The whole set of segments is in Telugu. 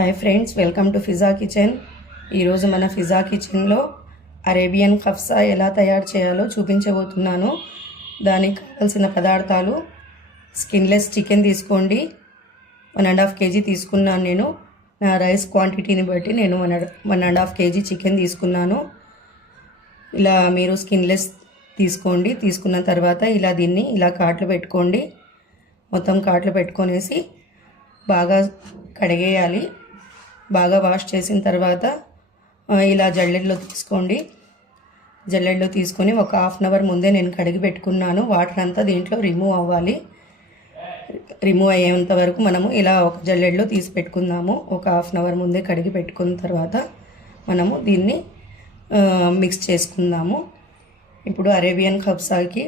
Hi friends, welcome to Fiza kitchen. ఈరోజు మన ఫిజా కిచెన్లో అరేబియన్ కఫ్సా ఎలా తయారు చేయాలో చూపించబోతున్నాను. దానికి కావాల్సిన పదార్థాలు: స్కిన్లెస్ చికెన్ తీసుకోండి. 1.5 kg తీసుకున్నాను. నేను నా రైస్ క్వాంటిటీని బట్టి నేను 1.5 kg చికెన్ తీసుకున్నాను. ఇలా మీరు స్కిన్లెస్ తీసుకోండి. తీసుకున్న తర్వాత దీన్ని ఇలా కాట్లు పెట్టుకోండి. మొత్తం కాట్లు పెట్టుకొనేసి బాగా కడిగేయాలి. బాగా వాష్ చేసిన తర్వాత ఇలా జల్లెడలో తీసుకోండి. జల్లెడలో తీసుకొని ఒక హాఫ్ అన్ అవర్ ముందే నేను కడిగి పెట్టుకున్నాను. వాటర్ అంతా దీంట్లో రిమూవ్ అవ్వాలి. రిమూవ్ అయ్యేంత వరకు మనము ఇలా ఒక జల్లెడలో తీసి పెట్టుకుందాము. ఒక హాఫ్ అన్ అవర్ ముందే కడిగి పెట్టుకున్న తర్వాత మనము దీన్ని మిక్స్ చేసుకుందాము. ఇప్పుడు అరేబియన్ కబ్సాకి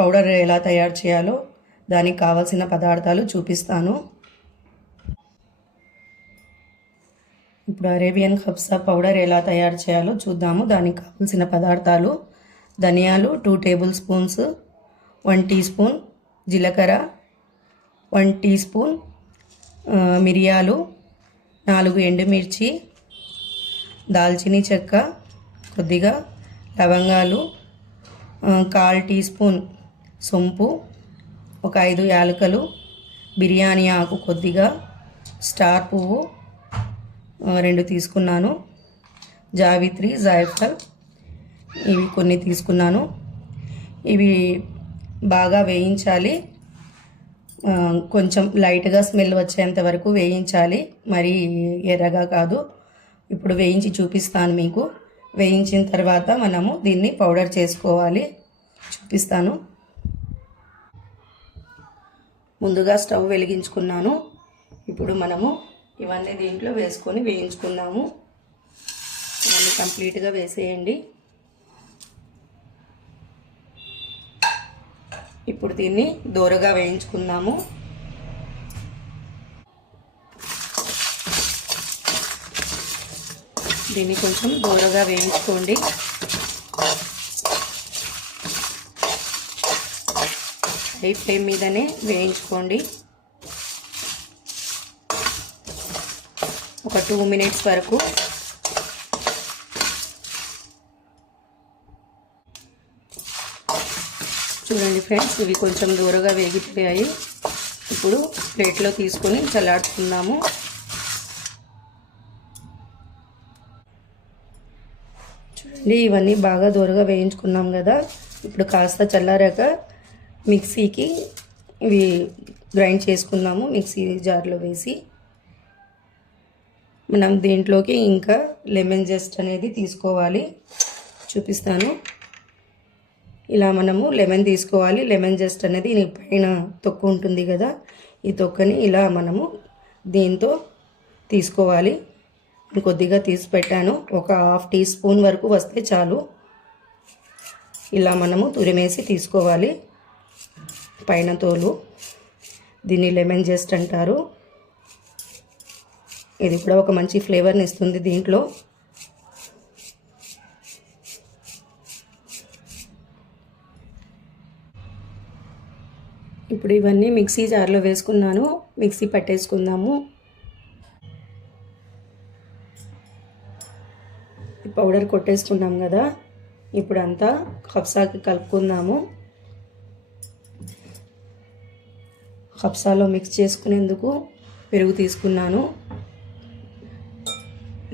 పౌడర్ ఎలా తయారు చేయాలో దానికి కావాల్సిన పదార్థాలు చూపిస్తాను. ఇప్పుడు అరేబియన్ కబ్సా పౌడర్ ఎలా తయారు చేయాలో చూద్దాము. దానికి కావాల్సిన పదార్థాలు: ధనియాలు 2 టేబుల్ స్పూన్స్, 1 టీ స్పూన్ జీలకర్ర, 1 టీ స్పూన్ మిరియాలు, 4 ఎండుమిర్చి, దాల్చినీ చెక్క కొద్దిగా, లవంగాలు, 1/4 టీ స్పూన్ సొంపు, ఒక 5 యాలకులు, బిర్యానీ ఆకు కొద్దిగా, స్టార్ పువ్వు 2 తీసుకున్నాను, జావిత్రి, జాయఫల్ ఇవి కొన్ని తీసుకున్నాను. ఇవి బాగా వేయించాలి. కొంచెం లైట్గా స్మెల్ వచ్చేంత వరకు వేయించాలి, మరి ఎర్రగా కాదు. ఇప్పుడు వేయించి చూపిస్తాను మీకు. వేయించిన తర్వాత మనము దీన్ని పౌడర్ చేసుకోవాలి. చూపిస్తాను. ముందుగా స్టవ్ వెలిగించుకున్నాను. ఇప్పుడు మనము ఇవన్నీ దీంట్లో వేసుకొని వేయించుకుందాము. ఇవన్నీ కంప్లీట్గా వేసేయండి. ఇప్పుడు దీన్ని దోరగా వేయించుకుందాము. దీన్ని కొంచెం దోరగా వేయించుకోండి. హై ఫ్లేమ్ మీదనే వేయించుకోండి. ఒక 2 మినిట్స్ వరకు. చూడండి ఫ్రెండ్స్, ఇవి కొంచెం దూరగా వేగిపోయాయి. ఇప్పుడు ప్లేట్లో తీసుకొని చల్లార్చుకుందాము. చూడండి, ఇవన్నీ బాగా దూరగా వేయించుకున్నాం కదా. ఇప్పుడు కాస్త చల్లారాక మిక్సీకి ఇవి గ్రైండ్ చేసుకుందాము. మిక్సీ జార్లో వేసి మనం దీంట్లోకి ఇంకా లెమన్ జెస్ట్ అనేది తీసుకోవాలి. చూపిస్తాను. ఇలా మనము లెమన్ తీసుకోవాలి. లెమన్ జెస్ట్ అనేది పైన తొక్కు ఉంటుంది కదా, ఈ తొక్కని ఇలా మనము దీంతో తీసుకోవాలి. కొద్దిగా తీసి పెట్టాను. ఒక 1/2 టీ స్పూన్ వరకు వస్తే చాలు. ఇలా మనము తురిమేసి తీసుకోవాలి పైన తోలు. దీన్ని లెమన్ జెస్ట్ అంటారు. ఇది కూడా ఒక మంచి ఫ్లేవర్ని ఇస్తుంది దీంట్లో. ఇప్పుడు ఇవన్నీ మిక్సీ జార్లో వేసుకున్నాను. మిక్సీ పట్టేసుకుందాము. పౌడర్ కొట్టేసుకున్నాం కదా. ఇప్పుడు అంతా కబ్సాకి కలుపుకుందాము. కబ్సాలో మిక్స్ చేసుకునేందుకు పెరుగు తీసుకున్నాను.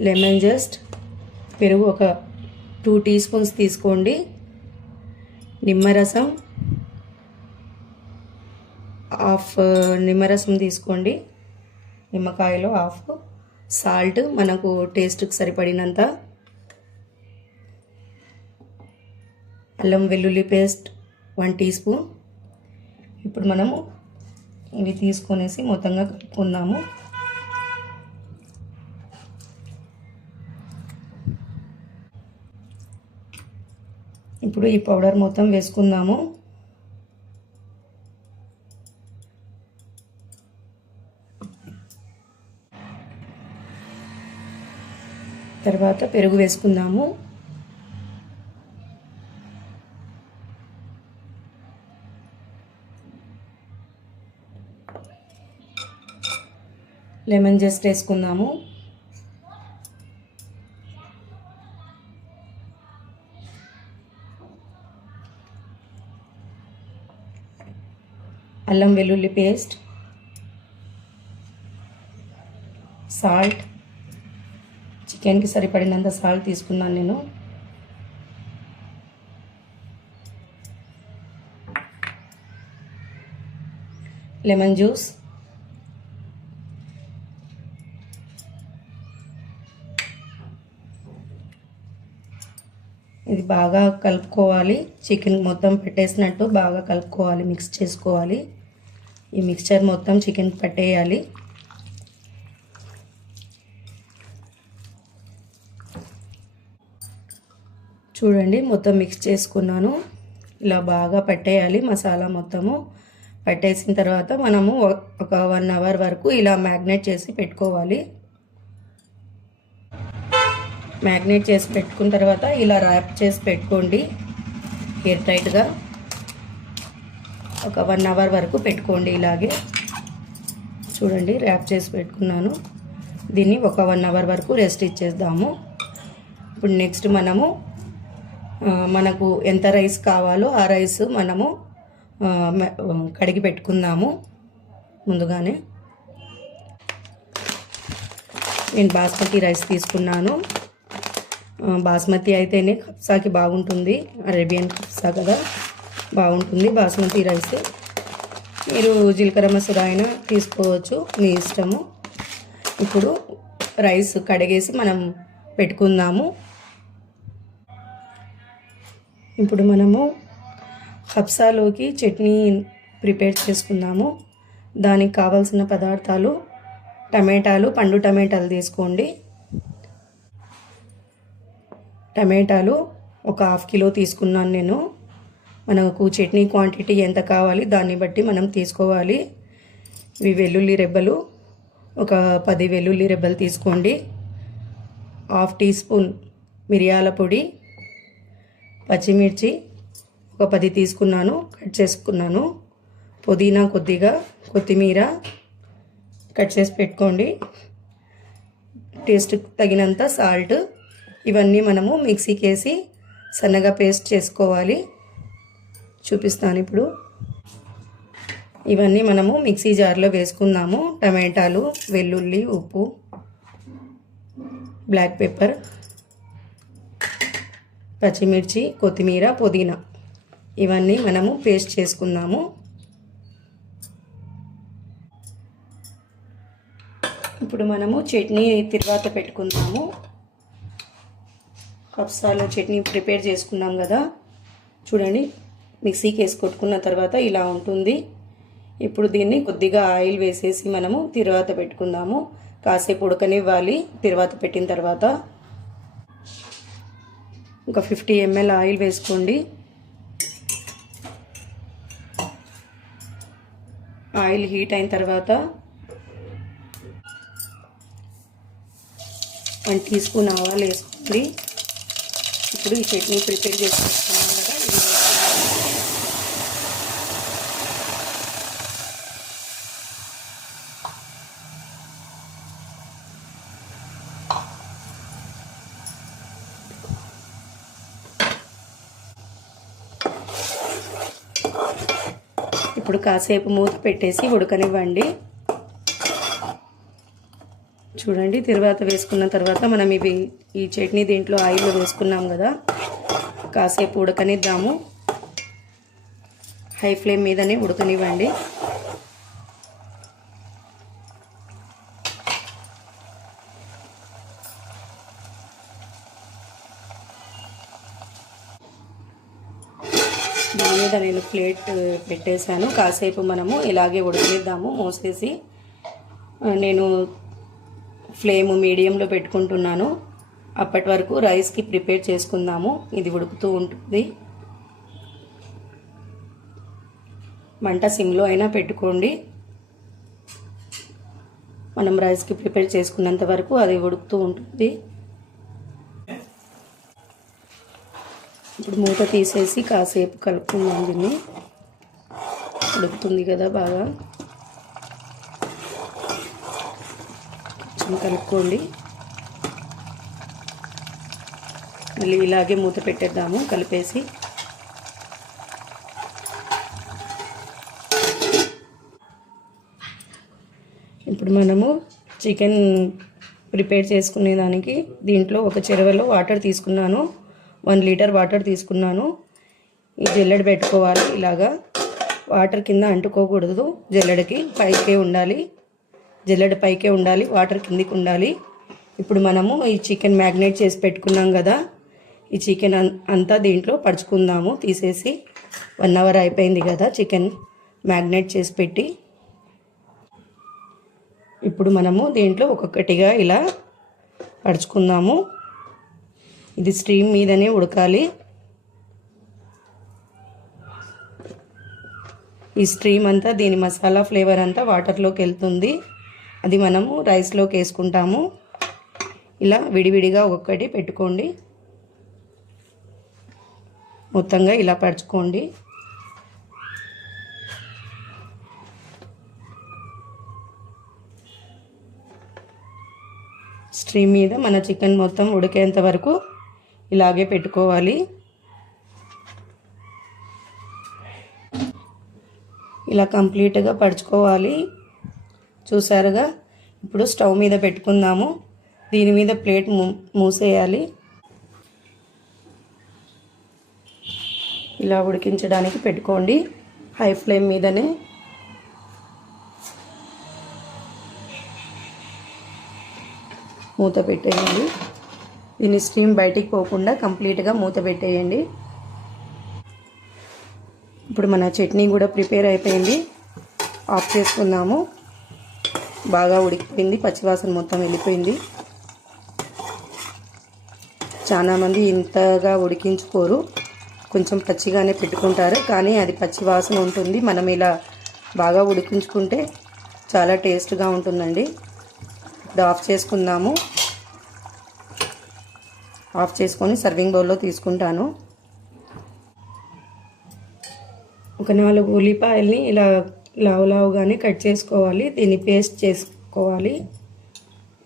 లెమన్ జెస్ట్, పెరుగు ఒక 2 టీ స్పూన్స్ తీసుకోండి. నిమ్మరసం హాఫ్ నిమ్మరసం తీసుకోండి. నిమ్మకాయలో హాఫ్. సాల్ట్ మనకు టేస్ట్కి సరిపడినంత. అల్లం వెల్లుల్లి పేస్ట్ 1 టీ స్పూన్. ఇప్పుడు మనము ఇవి తీసుకొనేసి మొత్తంగా కలుపుకుందాము. ఇప్పుడు ఈ పౌడర్ మొత్తం వేసుకుందాము. తర్వాత పెరుగు వేసుకుందాము. లెమన్ జస్ట్ వేసుకుందాము. అల్లం వెల్లుల్లి పేస్ట్, సాల్ట్, చికెన్కి సరిపడినంత సాల్ట్ తీసుకున్నాను నేను. లెమన్ జ్యూస్, ఇది బాగా కలుపుకోవాలి. చికెన్ మొత్తం పెట్టేసినట్టు బాగా కలుపుకోవాలి, మిక్స్ చేసుకోవాలి. ఈ మిక్స్చర్ మొత్తం చికెన్ పట్టేయాలి. చూడండి, మొత్తం మిక్స్ చేసుకున్నాను. ఇలా బాగా పట్టేయాలి మసాలా మొత్తము. పట్టేసిన తర్వాత మనము ఒక 1 అవర్ వరకు ఇలా మ్యాగ్నేట్ చేసి పెట్టుకోవాలి. మ్యాగ్నేట్ చేసి పెట్టుకున్న తర్వాత ఇలా ర్యాప్ చేసి పెట్టుకోండి ఎయిర్ టైట్గా. ఒక 1 అవర్ వరకు పెట్టుకోండి ఇలాగే. చూడండి, ర్యాప్ చేసి పెట్టుకున్నాను. దీన్ని ఒక 1 అవర్ వరకు రెస్ట్ ఇచ్చేద్దాము. ఇప్పుడు నెక్స్ట్ మనకు ఎంత రైస్ కావాలో ఆ రైస్ మనము కడిగి పెట్టుకుందాము ముందుగానే. నేను బాస్మతి రైస్ తీసుకున్నాను. బాస్మతి అయితేనే కబ్సాకి బాగుంటుంది, అరేబియన్ కబ్సా కదా, బాగుంటుంది బాస్మతి రైస్. మీరు జీలకర్ర మసూరా అయినా తీసుకోవచ్చు, మీ ఇష్టము. ఇప్పుడు రైస్ కడిగేసి మనం పెట్టుకుందాము. ఇప్పుడు మనము కబ్సాలోకి చట్నీ ప్రిపేర్ చేసుకుందాము. దానికి కావాల్సిన పదార్థాలు టమాటాలు, పండు టమాటాలు తీసుకోండి. టమాటాలు ఒక 1/2 కిలో తీసుకున్నాను నేను. మనకు చట్నీ క్వాంటిటీ ఎంత కావాలి దాన్ని బట్టి మనం తీసుకోవాలి. ఇవి వెల్లుల్లి రెబ్బలు, ఒక 10 వెల్లుల్లి రెబ్బలు తీసుకోండి. 1/2 టీ స్పూన్ మిరియాల పొడి, పచ్చిమిర్చి ఒక 10 తీసుకున్నాను, కట్ చేసుకున్నాను. పుదీనా కొద్దిగా, కొత్తిమీర కట్ చేసి పెట్టుకోండి. టేస్ట్కి తగినంత సాల్ట్. ఇవన్నీ మనము మిక్సీకి వేసి సన్నగా పేస్ట్ చేసుకోవాలి. చూపిస్తాను ఇప్పుడు. ఇవన్నీ మనము మిక్సీ జార్లో వేసుకుందాము. టమాటాలు, వెల్లుల్లి, ఉప్పు, బ్లాక్ పెప్పర్, పచ్చిమిర్చి, కొత్తిమీర, పుదీనా, ఇవన్నీ మనము పేస్ట్ చేసుకుందాము. ఇప్పుడు మనము చట్నీ తర్వాత పెట్టుకుందాము. కబ్సాలో చట్నీ ప్రిపేర్ చేసుకున్నాం కదా, చూడండి, మిక్సీకి వేసి కొట్టుకున్న తర్వాత ఇలా ఉంటుంది. ఇప్పుడు దీన్ని కొద్దిగా ఆయిల్ వేసేసి మనము తర్వాత పెట్టుకుందాము. కాసేపు ఉడకనివ్వాలి. తర్వాత పెట్టిన తర్వాత ఒక 50 ml ఆయిల్ వేసుకోండి. ఆయిల్ హీట్ అయిన తర్వాత 1 టీ స్పూన్ ఆవాలు వేసుకోండి. ఇప్పుడు ఈ చట్నీ ప్రిపేర్ చేసుకుంటున్నాం కదా, ఇప్పుడు కాసేపు మూత పెట్టేసి ఉడకనివ్వండి. చూడండి, తర్వాత వేసుకున్న తర్వాత మనం ఈ చట్నీ దీంట్లో ఆయిల్లో వేసుకున్నాం కదా, కాసేపు ఉడకనిద్దాము. హై ఫ్లేమ్ మీదనే ఉడకనివ్వండి. దాని మీద నేను ప్లేట్ పెట్టేశాను. కాసేపు మనము ఇలాగే ఉడకనిద్దాము మూసేసి. నేను ఫ్లేమ్ మీడియంలో పెట్టుకుంటున్నాను. అప్పటి వరకు రైస్కి ప్రిపేర్ చేసుకుందాము. ఇది ఉడుకుతూ ఉంటుంది. మంట సిమ్లో అయినా పెట్టుకోండి. మనం రైస్కి ప్రిపేర్ చేసుకున్నంత వరకు అది ఉడుకుతూ ఉంటుంది. ఇప్పుడు మూత తీసేసి కాసేపు కలుపుకుందాం. దీన్ని ఉడుకుతుంది కదా బాగా. కొంచెం కలుపుకోండి. మళ్ళీ ఇలాగే మూత పెట్టేద్దాము కలిపేసి. ఇప్పుడు మనము చికెన్ ప్రిపేర్ చేసుకునే దానికి దీంట్లో ఒక చెరవలో వాటర్ తీసుకున్నాను. 1 లీటర్ వాటర్ తీసుకున్నాను. ఈ జల్లెడ పెట్టుకోవాలి. ఇలాగా వాటర్ కింద అంటుకోకూడదు. జల్లెడకి పైకే ఉండాలి. జల్లెడ పైకే ఉండాలి, వాటర్ కిందికి ఉండాలి. ఇప్పుడు మనము ఈ చికెన్ మ్యాగ్నేట్ చేసి పెట్టుకున్నాం కదా, ఈ చికెన్ అంతా దీంట్లో పరుచుకుందాము. తీసేసి 1 అవర్ అయిపోయింది కదా చికెన్ మ్యాగ్నేట్ చేసి పెట్టి. ఇప్పుడు మనము దీంట్లో ఒక్కొక్కటిగా ఇలా పరుచుకుందాము. ఇది స్టీమ్ మీదనే ఉడకాలి. ఈ స్టీమ్ అంతా, దీని మసాలా ఫ్లేవర్ అంతా వాటర్లోకి వెళ్తుంది. అది మనము రైస్లోకి వేసుకుంటాము. ఇలా విడివిడిగా ఒక్కొక్కటి పెట్టుకోండి. మొత్తంగా ఇలా పరుచుకోండి. స్టీమ్ మీద మన చికెన్ మొత్తం ఉడికేంత వరకు ఇలాగే పెట్టుకోవాలి. ఇలా కంప్లీట్గా పరుచుకోవాలి. చూసారుగా. ఇప్పుడు స్టవ్ మీద పెట్టుకుందాము. దీని మీద ప్లేట్ మూసేయాలి. ఇలా ఉడికించడానికి పెట్టుకోండి హై ఫ్లేమ్ మీదనే. మూత పెట్టేయండి. దీని స్టీమ్ బయటికి పోకుండా కంప్లీట్గా మూత పెట్టేయండి. ఇప్పుడు మన చట్నీ కూడా ప్రిపేర్ అయిపోయింది. ఆఫ్ చేసుకుందాము. బాగా ఉడికిపోయింది, పచ్చివాసన మొత్తం వెళ్ళిపోయింది. చాలామంది ఇంతగా ఉడికించుకోరు, కొంచెం పచ్చిగానే పెట్టుకుంటారు, కానీ అది పచ్చివాసన ఉంటుంది. మనం ఇలా బాగా ఉడికించుకుంటే చాలా టేస్ట్గా ఉంటుందండి. ఇప్పుడు ఆఫ్ చేసుకుందాము. ఆఫ్ చేసుకొని సర్వింగ్ బౌల్లో తీసుకుంటాను. ఒక 4 ఉల్లిపాయల్ని ఇలా లావుగానే కట్ చేసుకోవాలి. దీన్ని పేస్ట్ చేసుకోవాలి.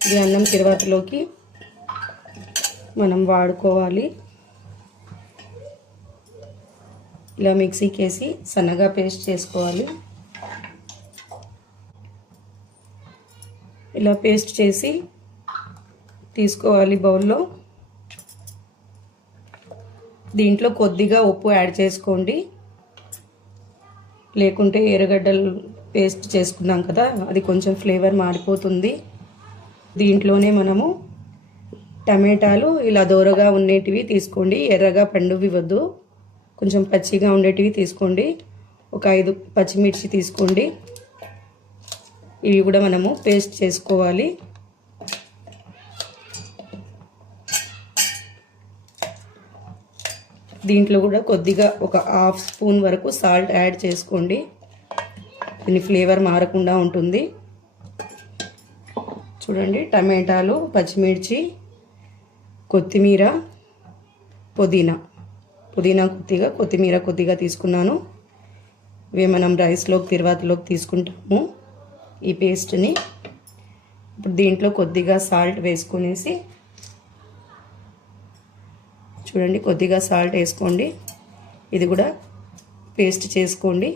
ఇది అన్నం తిరువాతలోకి మనం వాడుకోవాలి. ఇలా మిక్సీకి వేసి సన్నగా పేస్ట్ చేసుకోవాలి. ఇలా పేస్ట్ చేసి తీసుకోవాలి బౌల్లో. దీంట్లో కొద్దిగా ఉప్పు యాడ్ చేసుకోండి. లేకుంటే ఎర్రగడ్డలు పేస్ట్ చేసుకున్నాం కదా, అది కొంచెం ఫ్లేవర్ మారిపోతుంది. దీంట్లోనే మనము టమాటాలు ఇలా దోరగా ఉండేటివి తీసుకోండి. ఎర్రగా పండువి వద్దు, కొంచెం పచ్చిగా ఉండేటివి తీసుకోండి. ఒక 5 పచ్చిమిర్చి తీసుకోండి. ఇవి కూడా మనము పేస్ట్ చేసుకోవాలి. దీంట్లో కూడా కొద్దిగా ఒక 1/2 స్పూన్ వరకు సాల్ట్ యాడ్ చేసుకోండి. దీని ఫ్లేవర్ మారకుండా ఉంటుంది. చూడండి, టమాటాలు, పచ్చిమిర్చి, కొత్తిమీర, పుదీనా కొత్తిమీర కొద్దిగా తీసుకున్నాను. ఇవి మనం రైస్లోకి తిరువాతలోకి తీసుకుంటాము ఈ పేస్ట్ని. ఇప్పుడు దీంట్లో కొద్దిగా సాల్ట్ వేసుకునేసి, చూడండి కొద్దిగా సాల్ట్ వేసుకోండి. ఇది కూడా పేస్ట్ చేసుకోండి.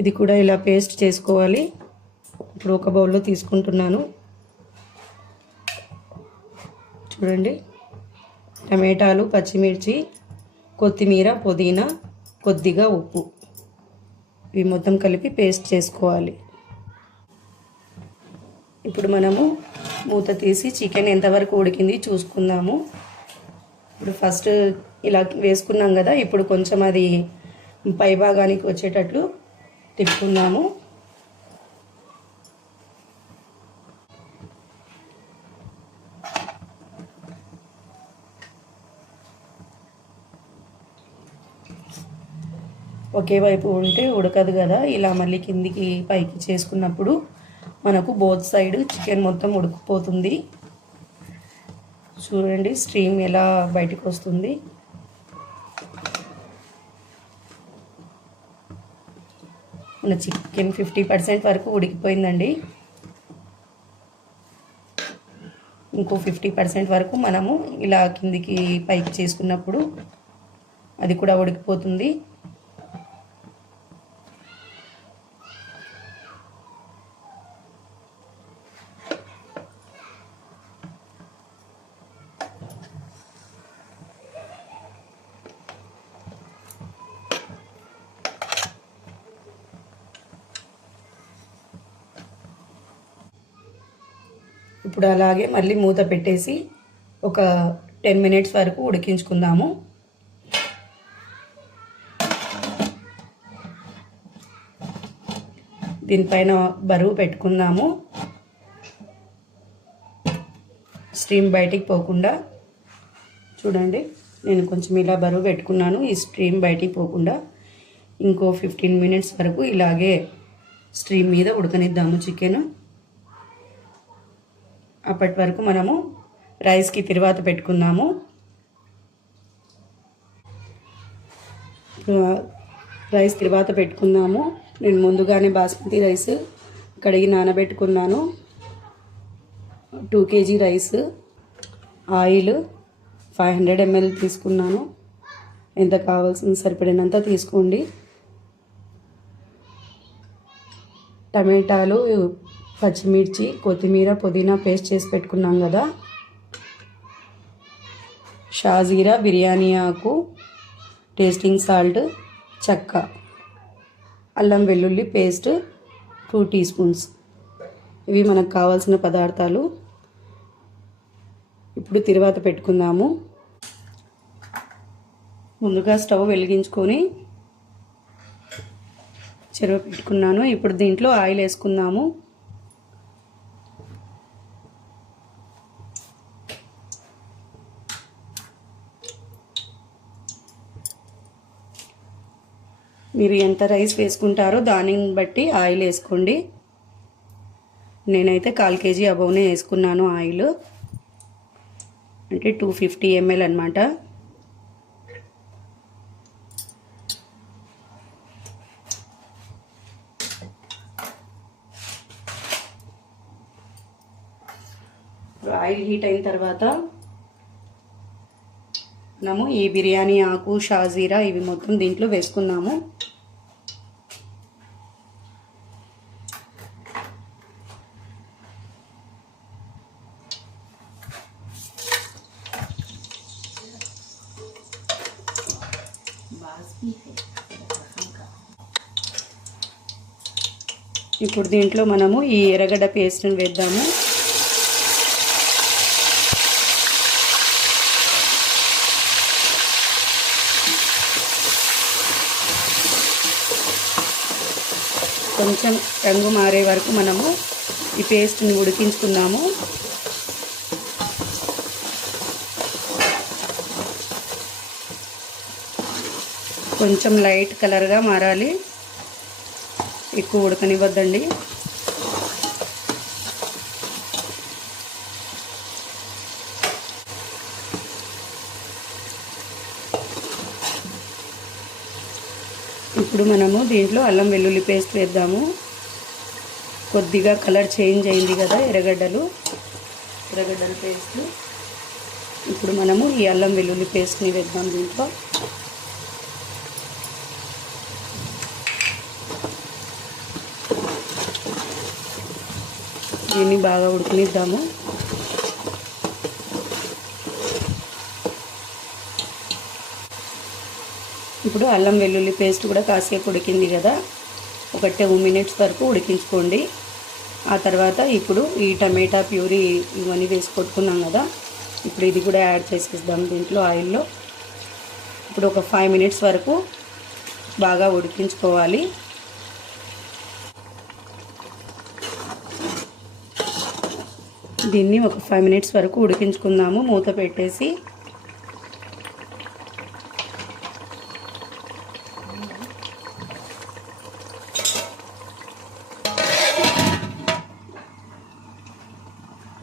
ఇది కూడా ఇలా పేస్ట్ చేసుకోవాలి. ఇప్పుడు ఒక బౌల్లో తీసుకుంటున్నాను. చూడండి, టమాటాలు, పచ్చిమిర్చి, కొత్తిమీర, పుదీనా, కొద్దిగా ఉప్పు, ఇవి మొత్తం కలిపి పేస్ట్ చేసుకోవాలి. ఇప్పుడు మనము మూత తీసి చికెన్ ఎంతవరకు ఉడికింది చూసుకుందాము. ఇప్పుడు ఫస్ట్ ఇలా వేసుకున్నాం కదా, ఇప్పుడు కొంచెం అది పై భాగానికి వచ్చేటట్లు తిప్పుకుందాము. ఒకే వైపు ఉంటే ఉడకదు కదా, ఇలా మళ్ళీ కిందికి పైకి చేసుకున్నప్పుడు మనకు బోత్ సైడ్ చికెన్ మొత్తం ఉడికిపోతుంది. చూడండి స్టీమ్ ఎలా బయటకు వస్తుంది. మన చికెన్ 50% వరకు ఉడికిపోయిందండి. ఇంకో 50% వరకు మనము ఇలా కిందికి పైకి చేసుకున్నప్పుడు అది కూడా ఉడికిపోతుంది. ఇప్పుడు అలాగే మళ్ళీ మూత పెట్టేసి ఒక 10 మినిట్స్ వరకు ఉడికించుకుందాము. దీనిపైన బరువు పెట్టుకుందాము, స్టీమ్ బయటికి పోకుండా. చూడండి, నేను కొంచెం ఇలా బరువు పెట్టుకున్నాను, ఈ స్టీమ్ బయటికి పోకుండా. ఇంకో 15 మినిట్స్ వరకు ఇలాగే స్టీమ్ మీద ఉడకనిద్దాము చికెన్. అప్పటి వరకు మనము రైస్కి తిరువాత పెట్టుకుందాము. రైస్ తిరువాత పెట్టుకుందాము. నేను ముందుగానే బాస్మతి రైస్ కడిగి నానబెట్టుకున్నాను. 2 kg రైస్, ఆయిల్ 500 ml తీసుకున్నాను. ఎంత కావాల్సిన సరిపడినంత తీసుకోండి. టమాటాలు, పచ్చిమిర్చి, కొత్తిమీర, పుదీనా పేస్ట్ చేసి పెట్టుకున్నాం కదా. షాజీరా, బిర్యానీ ఆకు, టేస్టింగ్ సాల్ట్, చెక్క, అల్లం వెల్లుల్లి పేస్ట్ 2 టీ స్పూన్స్. ఇవి మనకు కావాల్సిన పదార్థాలు. ఇప్పుడు తిరువాత పెట్టుకుందాము. ముందుగా స్టవ్ వెలిగించుకొని చెరువ పెట్టుకున్నాను. ఇప్పుడు దీంట్లో ఆయిల్ వేసుకుందాము. మీరు ఎంత రైస్ వేసుకుంటారో దానిని బట్టి ఆయిల్ వేసుకోండి. నేనైతే 1/4 kg అబౌనే వేసుకున్నాను ఆయిల్, అంటే 250 ml అన్నమాట. ఆయిల్ హీట్ అయిన తర్వాత మనము ఈ బిర్యానీ ఆకు, షాజీరా ఇవి మొత్తం దీంట్లో వేసుకుందాము. ఇప్పుడు దీంట్లో మనము ఈ ఎర్రగడ్డ పేస్ట్ని వేద్దాము. కొంచెం రంగు మారే వరకు మనము ఈ పేస్ట్ని ఉడికించుకుందాము. కొంచెం లైట్ కలర్గా మారాలి, ఎక్కువ ఉడకనివ్వద్దండి. ఇప్పుడు మనము దీంట్లో అల్లం వెల్లుల్లి పేస్ట్ వేద్దాము. కొద్దిగా కలర్ చేంజ్ అయింది కదా ఎర్రగడ్డల పేస్ట్. ఇప్పుడు మనము ఈ అల్లం వెల్లుల్లి పేస్ట్ని వేద్దాం దీంట్లో. దీన్ని బాగా ఉడకనిద్దాము. ఇప్పుడు అల్లం వెల్లుల్లి పేస్ట్ కూడా కాసేపు ఉడికింది కదా, ఒక 2 మినిట్స్ వరకు ఉడికించుకోండి. ఆ తర్వాత ఇప్పుడు ఈ టమాటా ప్యూరీ ఇవన్నీ వేసి కొట్టుకున్నాం కదా, ఇప్పుడు ఇది కూడా యాడ్ చేసేద్దాం దీంట్లో ఆయిల్లో. ఇప్పుడు ఒక 5 మినిట్స్ వరకు బాగా ఉడికించుకోవాలి. దీన్ని ఒక 5 మినిట్స్ వరకు ఉడికించుకుందాము మూత పెట్టేసి.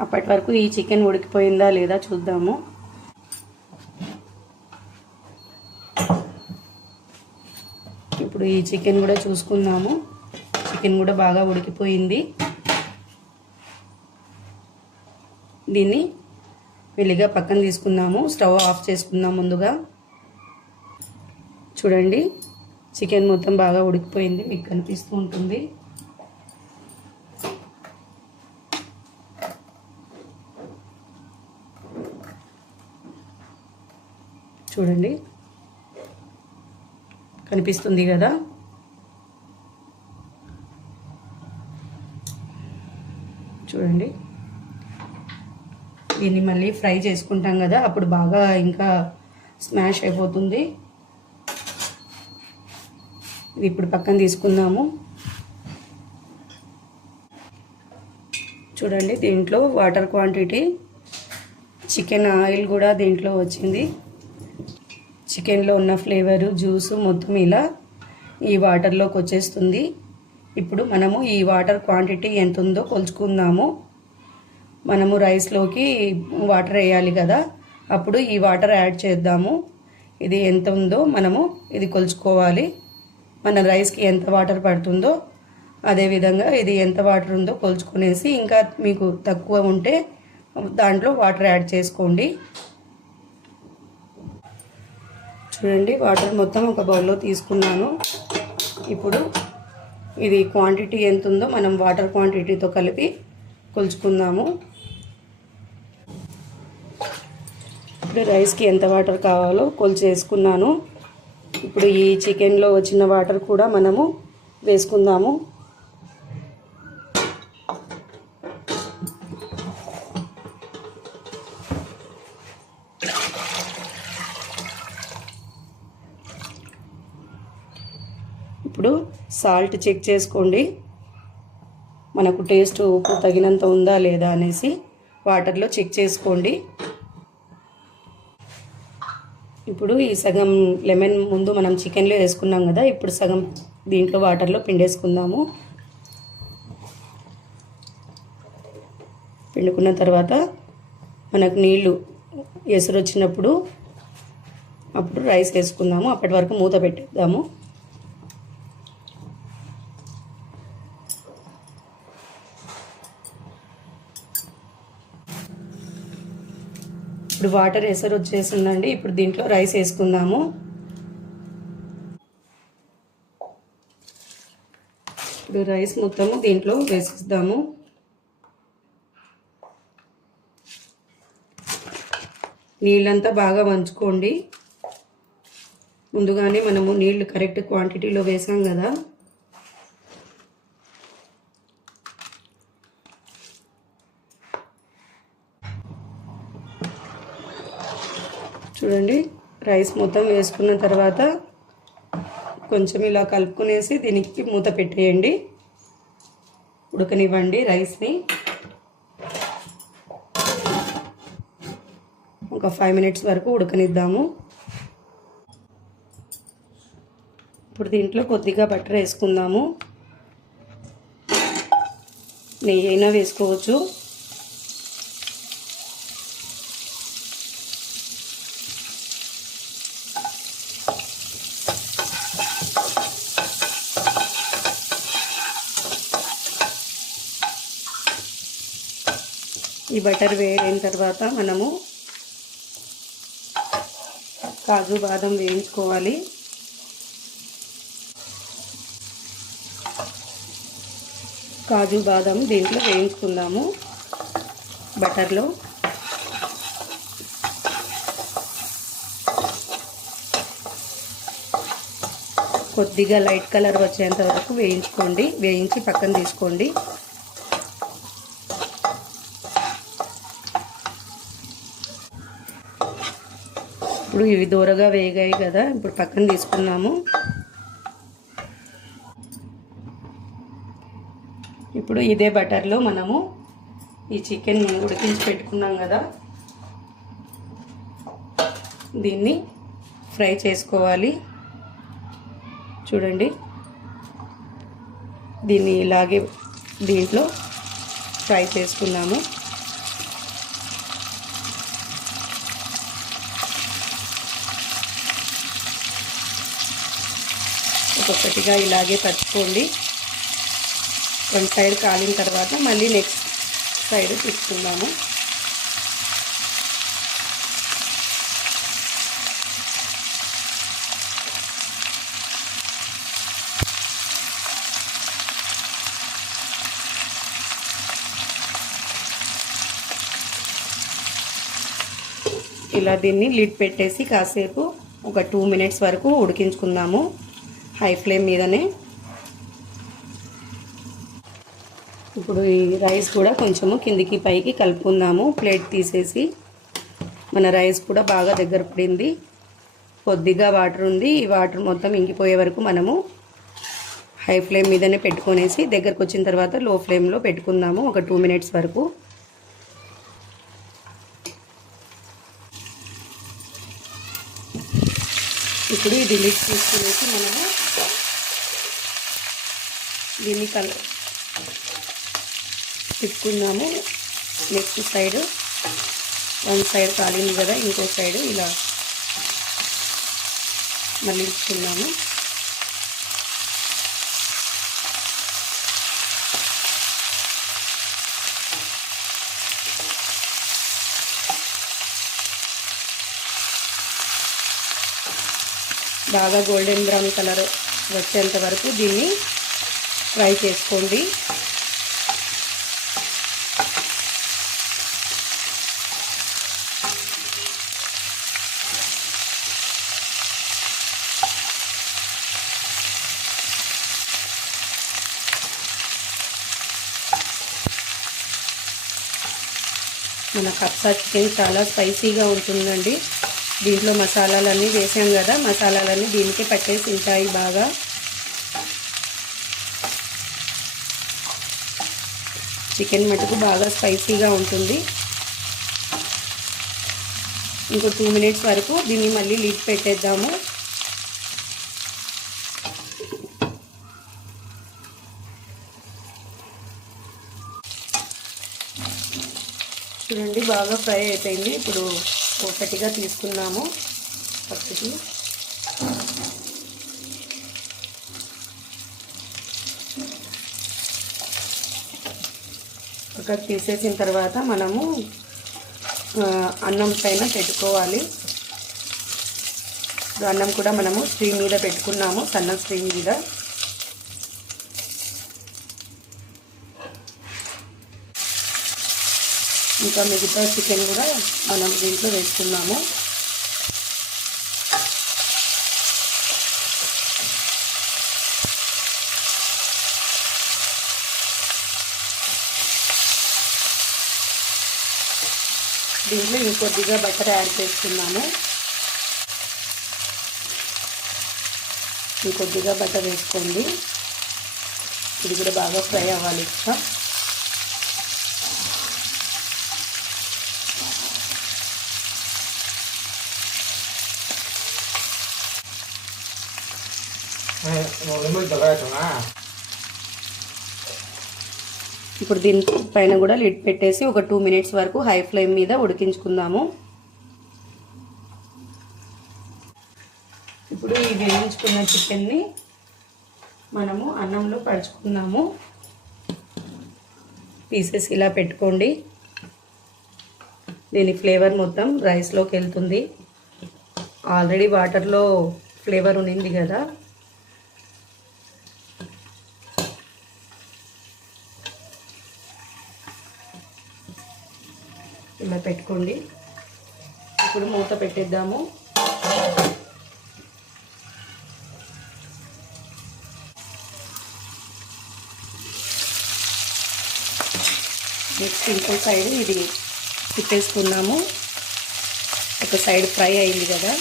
అప్పటి వరకు ఈ చికెన్ ఉడికిపోయిందా లేదా చూద్దాము. ఇప్పుడు ఈ చికెన్ కూడా చూసుకుందాము. చికెన్ కూడా బాగా ఉడికిపోయింది. దీన్ని మెల్లిగా పక్కన తీసుకుందాము. స్టవ్ ఆఫ్ చేసుకుందాం ముందుగా. చూడండి, చికెన్ మొత్తం బాగా ఉడికిపోయింది, మీకు కనిపిస్తూ ఉంటుంది. చూడండి, కనిపిస్తుంది కదా. చూడండి, దీన్ని మళ్ళీ ఫ్రై చేసుకుంటాం కదా, అప్పుడు బాగా ఇంకా స్మాష్ అయిపోతుంది. ఇది ఇప్పుడు పక్కన తీసుకుందాము. చూడండి, దీంట్లో వాటర్ క్వాంటిటీ, చికెన్ ఆయిల్ కూడా దీంట్లో వచ్చింది. చికెన్లో ఉన్న ఫ్లేవరు, జ్యూసు మొత్తం ఇలా ఈ వాటర్లోకి వచ్చేస్తుంది. ఇప్పుడు మనము ఈ వాటర్ క్వాంటిటీ ఎంత ఉందో కొలుచుకుందాము. మనము రైస్లోకి వాటర్ వేయాలి కదా, అప్పుడు ఈ వాటర్ యాడ్ చేద్దాము. ఇది ఎంత ఉందో మనము ఇది కొలుచుకోవాలి. మన రైస్కి ఎంత వాటర్ పడుతుందో అదేవిధంగా ఇది ఎంత వాటర్ ఉందో కొలుచుకునేసి, ఇంకా మీకు తక్కువ ఉంటే దాంట్లో వాటర్ యాడ్ చేసుకోండి. చూడండి, వాటర్ మొత్తం ఒక బౌల్లో తీసుకున్నాను. ఇప్పుడు ఇది క్వాంటిటీ ఎంత ఉందో మనం వాటర్ క్వాంటిటీతో కలిపి కొలుచుకుందాము. ఇప్పుడు రైస్కి ఎంత వాటర్ కావాలో కొలిచేసుకున్నాను. ఇప్పుడు ఈ చికెన్లో వచ్చిన వాటర్ కూడా మనము వేసుకుందాము. ఇప్పుడు సాల్ట్ చెక్ చేసుకోండి, మనకు టేస్ట్ ఉప్పు తగినంత ఉందా లేదా అనేసి వాటర్లో చెక్ చేసుకోండి. ఇప్పుడు ఈ సగం లెమన్ ముందు మనం చికెన్లో వేసుకున్నాం కదా, ఇప్పుడు సగం దీంట్లో వాటర్లో పిండేసుకుందాము. పిండుకున్న తర్వాత మనకు నీళ్ళు ఎసురు వచ్చినప్పుడు అప్పుడు రైస్ వేసుకుందాము. అప్పటి వరకు మూత పెట్టేద్దాము. ఇప్పుడు వాటర్ ఎసరు వచ్చేసిందండి. ఇప్పుడు దీంట్లో రైస్ వేసుకుందాము. ఇప్పుడు రైస్ మొత్తము దీంట్లో వేసేద్దాము. నీళ్ళంతా బాగా వంచుకోండి. ముందుగానే మనము నీళ్లు కరెక్ట్ క్వాంటిటీలో వేసాం కదా. చూడండి, రైస్ మొత్తం వేసుకున్న తర్వాత కొంచెం ఇలా కలుపుకునేసి దీనికి మూత పెట్టేయండి. ఉడకనివ్వండి రైస్ని. ఒక 5 మినిట్స్ వరకు ఉడకనిద్దాము. ఇప్పుడు దీంట్లో కొద్దిగా బటర్ వేసుకుందాము. నెయ్యి అయినా వేసుకోవచ్చు. ఈ బటర్ వేడైన తర్వాత మనము కాజు బాదం వేయించుకోవాలి. కాజు బాదం దీంట్లో వేయించుకుందాము బటర్లో. కొద్దిగా లైట్ కలర్ వచ్చేంత వరకు వేయించుకోండి. వేయించి పక్కన తీసుకోండి. ఇప్పుడు ఇవి దూరగా వేగాయి కదా, ఇప్పుడు పక్కన తీసుకున్నాము. ఇప్పుడు ఇదే బటర్లో మనము ఈ చికెన్ ఉడికించి పెట్టుకున్నాం కదా, దీన్ని ఫ్రై చేసుకోవాలి. చూడండి, దీన్ని ఇలాగే దీంట్లో ఫ్రై చేసుకున్నాము. ఒక్కొక్కటిగా ఇలాగే పట్టుకోండి. వన్ సైడ్ కాలిన తర్వాత మళ్ళీ నెక్స్ట్ సైడ్ తీసుకుందాము. ఇలా దీన్ని లిడ్ పెట్టేసి కాసేపు ఒక 2 మినిట్స్ వరకు ఉడికించుకుందాము హై ఫ్లేమ్ మీదనే. ఇప్పుడు ఈ రైస్ కూడా కొంచెము కిందికి పైకి కలుపుకుందాము. ప్లేట్ తీసేసి మన రైస్ కూడా బాగా దగ్గర పడింది. కొద్దిగా వాటర్ ఉంది. ఈ వాటర్ మొత్తం ఇంకిపోయే వరకు మనము హై ఫ్లేమ్ మీదనే పెట్టుకొనేసి దగ్గరకు వచ్చిన తర్వాత లో ఫ్లేమ్లో పెట్టుకుందాము ఒక 2 మినిట్స్ వరకు. ఇప్పుడు ఇది లిడ్ తీసుకునేసి మనము దీన్ని తిప్పుకుందాము. నెక్స్ట్ సైడ్ వన్ సైడ్ కాలింది కదా, ఇంకో సైడ్ ఇలా మళ్ళీ ఇచ్చుకుందాము. బాగా గోల్డెన్ బ్రౌన్ కలర్ వచ్చేంత వరకు దీన్ని ఫ్రై చేసుకోండి. మన కప్సా చికెన్ చాలా స్పైసీగా ఉంటుందండి. దీంట్లో మసాలాలన్నీ వేసాం కదా, మసాలాలన్నీ దీనికి పట్టేసి ఉంటాయి బాగా. చికెన్ మటుకు బాగా స్పైసీగా ఉంటుంది. ఇంకో 2 మినిట్స్ వరకు దీన్ని మళ్ళీ లిడ్ పెట్టేద్దాము. చూడండి బాగా ఫ్రై అయిపోయింది. ఇప్పుడు ఒకటిగా తీసుకున్నాము పక్కకి. పక్కకి తీసేసిన తర్వాత మనము అన్నం పైన పెట్టుకోవాలి. అన్నం కూడా మనము స్టీమ్ మీద పెట్టుకున్నాము, సన్న స్టీమ్ మీద. ఇంకా మిగతా చికెన్ కూడా మనం దీంట్లో వేసుకున్నాము. దీంట్లో ఇంకొద్దిగా బటర్ యాడ్ చేస్తున్నాము. ఇంకొద్దిగా బటర్ వేసుకోండి. ఇది కూడా బాగా ఫ్రై అవ్వాలి. ఇంకా ఇప్పుడు దీని పైన కూడా లిడ్ పెట్టేసి ఒక 2 మినిట్స్ వరకు హై ఫ్లేమ్ మీద ఉడికించుకుందాము. ఇప్పుడు ఈ వేయించుకున్న చికెన్ని మనము అన్నంలో పరుచుకుందాము. పీసెస్ ఇలా పెట్టుకోండి. దీని ఫ్లేవర్ మొత్తం రైస్లోకి వెళ్తుంది. ఆల్రెడీ వాటర్లో ఫ్లేవర్ ఉన్నింది కదా. ఇలా పెట్టుకోండి. ఇప్పుడు మూత పెట్టేద్దాము. నెక్స్ట్ ఇంకో సైడ్ ఇది తిప్పేసుకున్నాము. ఒక సైడ్ ఫ్రై అయింది కదా,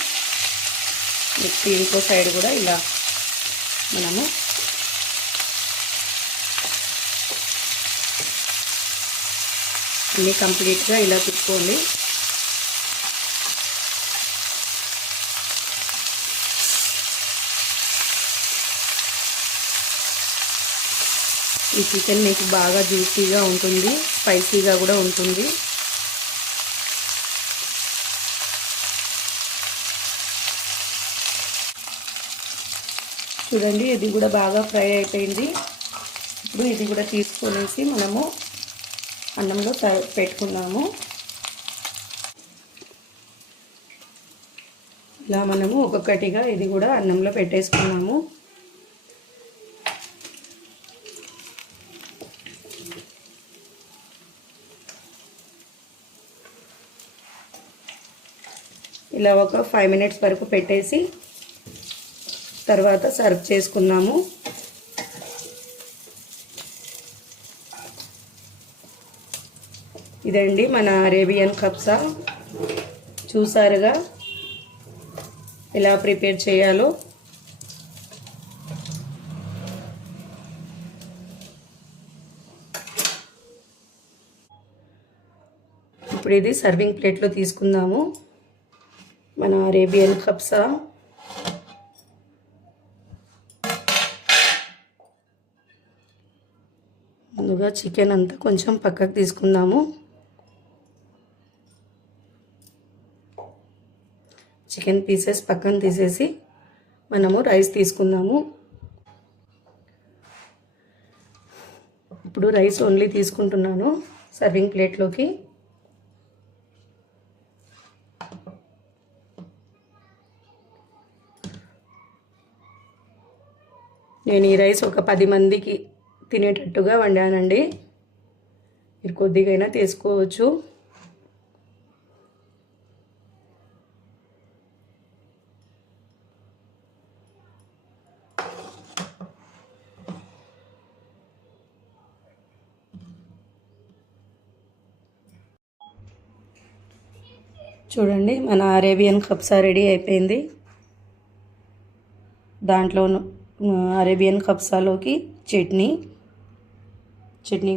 నెక్స్ట్ ఇంకో సైడ్ కూడా ఇలా మనము అన్నీ కంప్లీట్గా ఇలా తిప్పుకోండి. ఈ చికెన్ మీకు బాగా జ్యూసీగా ఉంటుంది, స్పైసీగా కూడా ఉంటుంది. చూడండి ఇది కూడా బాగా ఫ్రై అయిపోయింది. ఇప్పుడు ఇది కూడా తీసుకొనేసి మనము అన్నంలో పెట్టుకున్నాము. ఇలా మనము ఒక్కొక్కటిగా ఇది కూడా అన్నంలో పెట్టేసుకున్నాము. ఇలా ఒక 5 మినిట్స్ వరకు పెట్టేసి తర్వాత సర్వ్ చేసుకున్నాము. ఇదండి మన అరేబియన్ కబ్సా. చూసారుగా ఎలా ప్రిపేర్ చేయాలో. ఇప్పుడు ఇది సర్వింగ్ ప్లేట్లో తీసుకుందాము. మన అరేబియన్ కబ్సా ముందుగా చికెన్ అంతా కొంచెం పక్కకు తీసుకుందాము. చికెన్ పీసెస్ పక్కన తీసేసి మనము రైస్ తీసుకుందాము. ఇప్పుడు రైస్ ఓన్లీ తీసుకుంటున్నాను సర్వింగ్ ప్లేట్లోకి. నేను ఈ రైస్ ఒక 10 మందికి తినేటట్టుగా వండానండి. మీరు కొద్దిగైనా తీసుకోవచ్చు. చూడండి మన అరేబియన్ కబ్సా రెడీ అయిపోయింది. దాంట్లో అరేబియన్ కబ్సాలోకి చట్నీ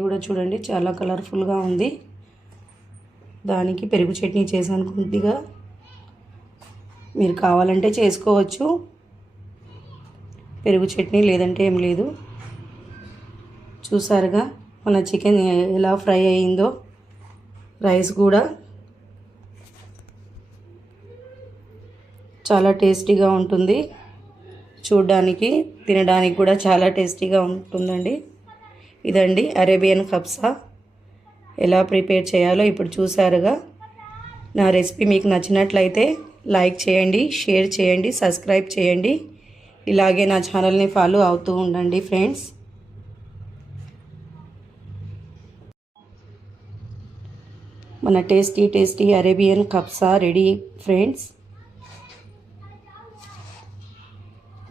కూడా చూడండి చాలా కలర్ఫుల్గా ఉంది. దానికి పెరుగు చట్నీ చేశాను కొద్దిగా. మీరు కావాలంటే చేసుకోవచ్చు పెరుగు చట్నీ, లేదంటే ఏం లేదు. చూసారుగా మన చికెన్ ఎలా ఫ్రై అయిందో. రైస్ కూడా చాలా టేస్టీగా ఉంటుంది. చూడడానికి తినడానికి కూడా చాలా టేస్టీగా ఉంటుందండి. ఇదండి అరేబియన్ కబ్సా. ఎలా ప్రిపేర్ చేయాలో ఇప్పుడు చూసారుగా. నా రెసిపీ మీకు నచ్చినట్లయితే లైక్ చేయండి, షేర్ చేయండి, సబ్స్క్రైబ్ చేయండి. ఇలాగే నా ఛానల్ని ఫాలో అవుతూ ఉండండి ఫ్రెండ్స్. మన టేస్టీ అరేబియన్ కబ్సా రెడీ ఫ్రెండ్స్.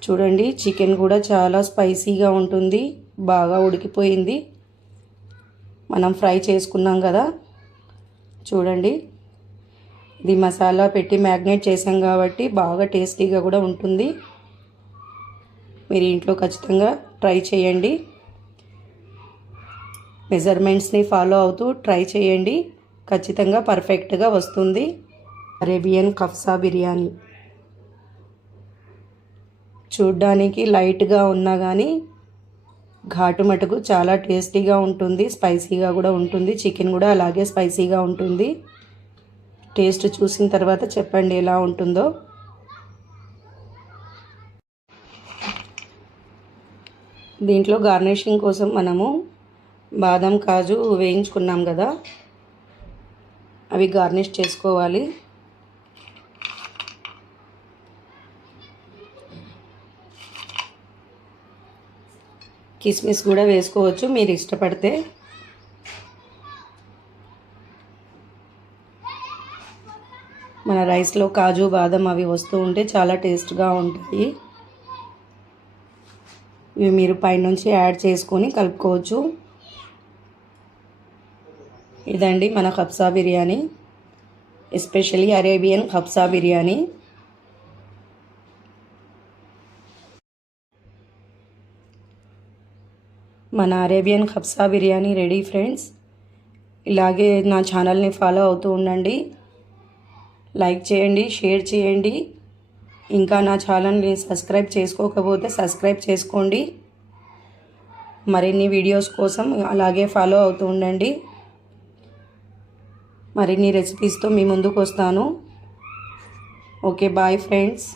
చూడండి చికెన్ కూడా చాలా స్పైసీగా ఉంటుంది, బాగా ఉడికిపోయింది. మనం ఫ్రై చేసుకున్నాం కదా. చూడండి ఇది మసాలా పెట్టి మ్యాగ్నేట్ చేసాం కాబట్టి బాగా టేస్టీగా కూడా ఉంటుంది. మీరు ఇంట్లో ఖచ్చితంగా ట్రై చేయండి. మెజర్మెంట్స్ని ఫాలో అవుతూ ట్రై చేయండి. ఖచ్చితంగా పర్ఫెక్ట్గా వస్తుంది అరేబియన్ కబ్సా బిర్యానీ. చూడ్డానికి లైట్గా ఉన్నా కానీ ఘాటు మటుకు చాలా టేస్టీగా ఉంటుంది, స్పైసీగా కూడా ఉంటుంది. చికెన్ కూడా అలాగే స్పైసీగా ఉంటుంది. టేస్ట్ చూసిన తర్వాత చెప్పండి ఎలా ఉంటుందో. దీంట్లో గార్నిషింగ్ కోసం మనము బాదం కాజు వేయించుకున్నాం కదా, అవి గార్నిష్ చేసుకోవాలి. కిస్మిస్ కూడా వేసుకోవచ్చు మీరు ఇష్టపడితే. మన రైస్లో కాజు బాదం అవి వస్తూ ఉంటే చాలా టేస్ట్గా ఉంటాయి. ఇవి మీరు పైనుంచి యాడ్ చేసుకొని కలుపుకోవచ్చు. ఇదండి మన కబ్సా బిర్యానీ, ఎస్పెషల్లీ అరేబియన్ కబ్సా బిర్యానీ. మన అరేబియన్ కబ్సా బిర్యానీ రెడీ ఫ్రెండ్స్. ఇలాగే నా ఛానల్ని ఫాలో అవుతూ ఉండండి. లైక్ చేయండి, షేర్ చేయండి. ఇంకా నా ఛానల్ని సబ్స్క్రైబ్ చేసుకోకపోతే సబ్స్క్రైబ్ చేసుకోండి. మరిన్ని వీడియోస్ కోసం అలాగే ఫాలో అవుతూ ఉండండి. మరిన్ని రెసిపీస్తో మీ ముందుకు వస్తాను. Okay bye friends.